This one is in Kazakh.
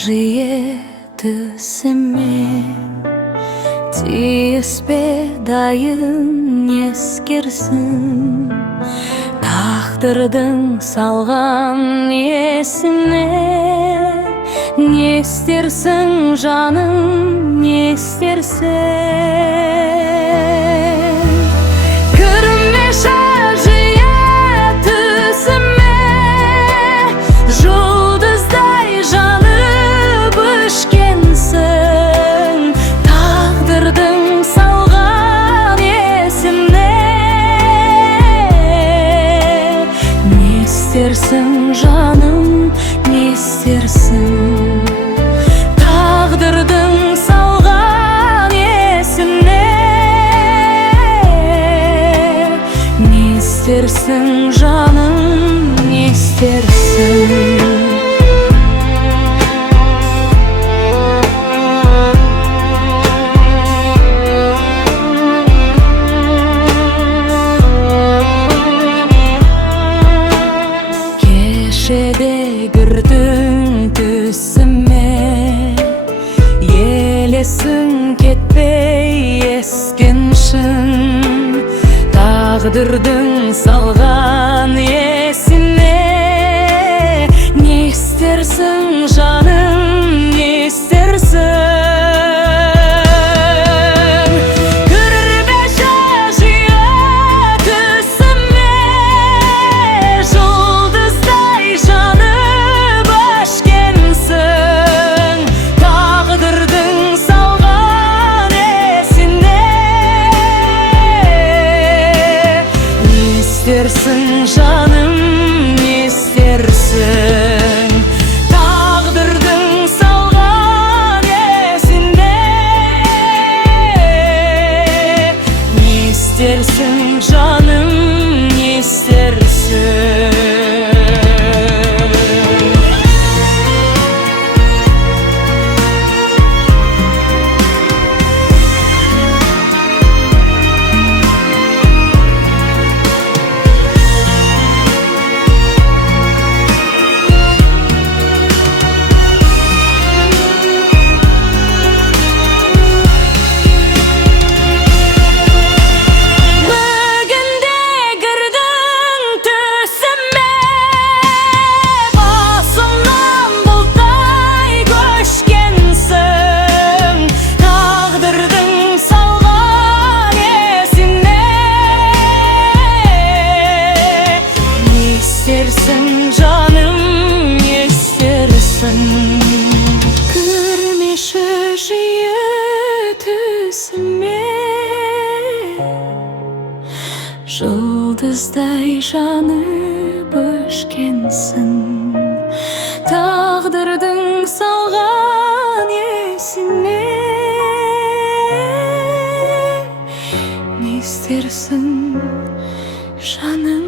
Жиетісіме тиіспе дайын ескерсін, тағдырдың салған есіне. Не істерсің жаным, не істерсің? Кірмеші жиетісіме, жұлдыздай жанып өшкенсің, тағдырдың салған есіне. Не істерсің жаным, не істерсің? Тағдырдың салған есіне. Не істерсің жаным, не істерсің? Кешеде кірдің түсіме, елесің кетпей ескеншін, тағдырдың салған есіне. Не істерсің жаным, не істерсің? İstersin canım, istersin? Tağdırdın salgan esinde. İstersin canım, istersin? İstersin canım, istersin? Kırmışı жиетісіме, жұлдыздай жанып өшкенсің, тағдырдың салған есіне. Не істерсің жаным?